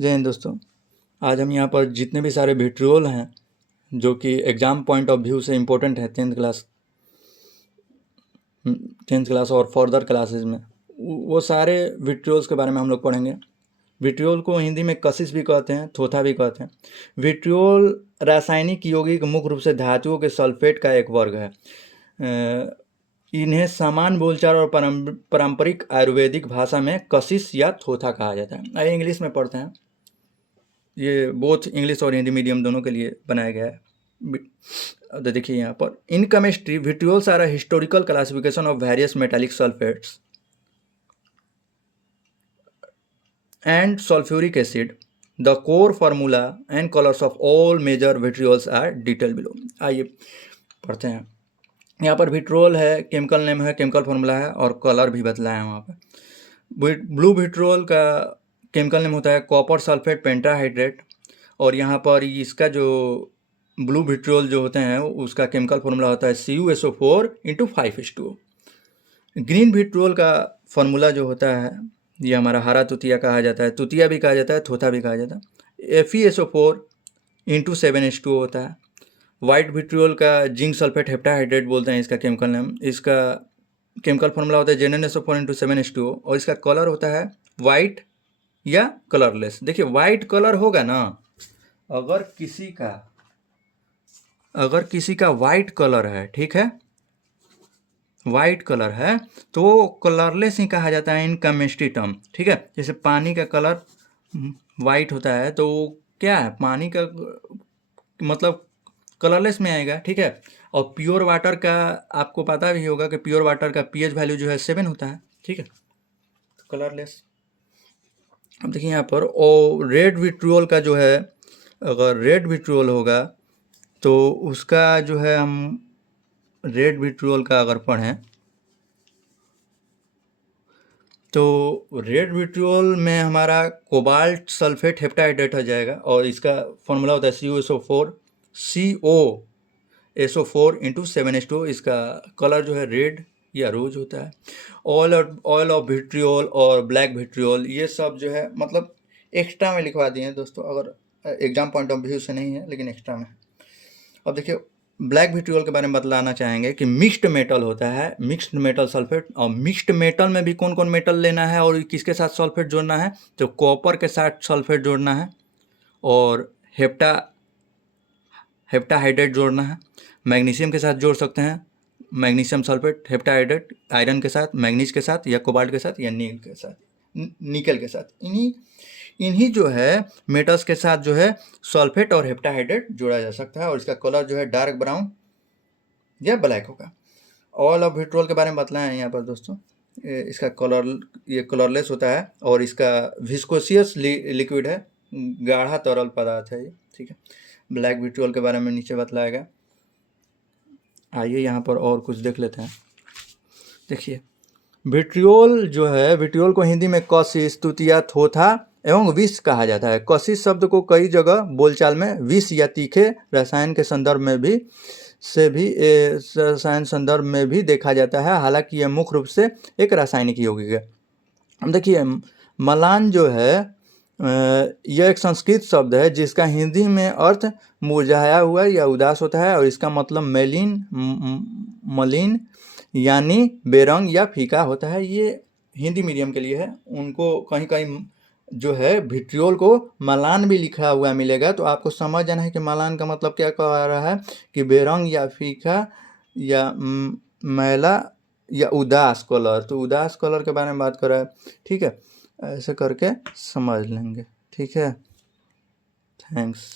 जय हिंद दोस्तों। आज हम यहाँ पर जितने भी सारे विट्रियोल हैं जो कि एग्ज़ाम पॉइंट ऑफ व्यू से इम्पोर्टेंट है टेंथ क्लास और फर्दर क्लासेस में, वो सारे विट्रियोल्स के बारे में हम लोग पढ़ेंगे। विट्रियोल को हिंदी में कशिश भी कहते हैं, थोथा भी कहते हैं। विट्रियोल रासायनिक यौगिक मुख्य रूप से धातुओं के सल्फेट का एक वर्ग है। इन्हें सामान्य बोलचाल और पारंपरिक आयुर्वेदिक भाषा में कशिश या थोथा कहा जाता है। आइए इंग्लिश में पढ़ते हैं। ये बोथ इंग्लिश और हिंदी मीडियम दोनों के लिए बनाया गया है। तो देखिए यहाँ पर in chemistry vitriols are a historical classification of various metallic sulfates and sulfuric acid. The core formula and colors of all major vitriols are detailed below. आइए पढ़ते हैं। यहाँ पर विट्रियोल है, केमिकल नेम है, केमिकल फार्मूला है और colour भी बतलाया है वहाँ पर। ब्लू विट्रियोल का केमिकल नेम होता है कॉपर सल्फेट पेंटाहाइड्रेट, और यहाँ पर इसका जो ब्लू विट्रियोल जो होते हैं उसका केमिकल फार्मूला होता है CuSO4 × 5H2O। ग्रीन विट्रियोल का फार्मूला जो होता है ये हमारा हरा तुतिया कहा जाता है, तुतिया भी कहा जाता है, थोथा भी कहा जाता है। FeSO4 × 7H2O होता है। वाइट विट्रियोल का जिंक सल्फेट हेप्टाहाइड्रेट बोलते हैं इसका केमिकल नेम। इसका केमिकल फार्मूला होता है ZnSO4 × 7H2O और इसका कलर होता है वाइट या कलरलेस। देखिए वाइट कलर होगा ना, अगर किसी का वाइट कलर है, ठीक है, वाइट कलर है तो कलरलेस ही कहा जाता है इन केमिस्ट्री टर्म, ठीक है। जैसे पानी का कलर वाइट होता है तो क्या है, पानी का मतलब कलरलेस में आएगा, ठीक है। और प्योर वाटर का आपको पता भी होगा कि प्योर वाटर का pH वैल्यू जो है 7 होता है, ठीक है, कलरलेस। अब देखिए यहाँ पर और रेड विट्रियोल का जो है, अगर रेड विट्रियोल होगा तो उसका जो है, हम रेड विट्रियोल का अगर पढ़ें तो रेड विट्रियोल में हमारा कोबाल्ट सल्फेट हेप्टाहाइड्रेट हो जाएगा और इसका फॉर्मूला होता है CuSO4 × 7H2O। इसका कलर जो है रेड या रोज होता है। ऑयल ऑफ विट्रियोल और ब्लैक विट्रियोल ये सब जो है मतलब एक्स्ट्रा में लिखवा दिए हैं दोस्तों, अगर एग्जाम पॉइंट ऑफ व्यू से नहीं है लेकिन एक्स्ट्रा में है। अब देखिए ब्लैक विट्रियोल के बारे में बतलाना चाहेंगे कि मिक्स्ड मेटल होता है, मिक्स्ड मेटल सल्फेट। और मिक्स्ड मेटल में भी कौन कौन मेटल लेना है और किसके साथ सल्फेट जोड़ना है, तो कॉपर के साथ सल्फेट जोड़ना है और हेप्टाहाइड्रेट जोड़ना है। मैग्नीशियम के साथ जोड़ सकते हैं, मैग्नीशियम सल्फेट हेप्टाहाइड्रेट आयरन के साथ, मैग्नीज के साथ या कोबाल्ट के साथ या निकल के साथ। इन्हीं जो है मेटल्स के साथ जो है सल्फेट और हेप्टाहाइड्रेट जोड़ा जा सकता है और इसका कलर जो है डार्क ब्राउन या ब्लैक होगा। ऑयल ऑफ विट्रियोल के बारे में बतलाया है यहाँ पर दोस्तों। इसका कलर ये कलरलेस होता है और इसका विस्कोसियस लिक्विड है, गाढ़ा तरल पदार्थ है ये, ठीक है। ब्लैक विट्रियोल के बारे में नीचे बतलाएगा। आइए यहाँ पर और कुछ देख लेते हैं। देखिए विट्रियोल जो है, विट्रियोल को हिंदी में कशिश, तुतिया, थोथा एवं विष कहा जाता है। कशिश शब्द को कई जगह बोलचाल में विष या तीखे रसायन के संदर्भ में भी देखा जाता है, हालांकि यह मुख्य रूप से एक रासायनिक यौगिक है। अब देखिए मलान जो है यह एक संस्कृत शब्द है जिसका हिंदी में अर्थ मुरझाया हुआ या उदास होता है और इसका मतलब मलिन यानी बेरंग या फीका होता है। ये हिंदी मीडियम के लिए है, उनको कहीं कहीं जो है विट्रियोल को मलान भी लिखा हुआ मिलेगा, तो आपको समझ जाना है कि मलान का मतलब क्या कह रहा है कि बेरंग या फीका या मैला या उदास कलर। तो उदास कलर के बारे में बात कर रहा है, ठीक है, ऐसे करके समझ लेंगे, ठीक है। थैंक्स।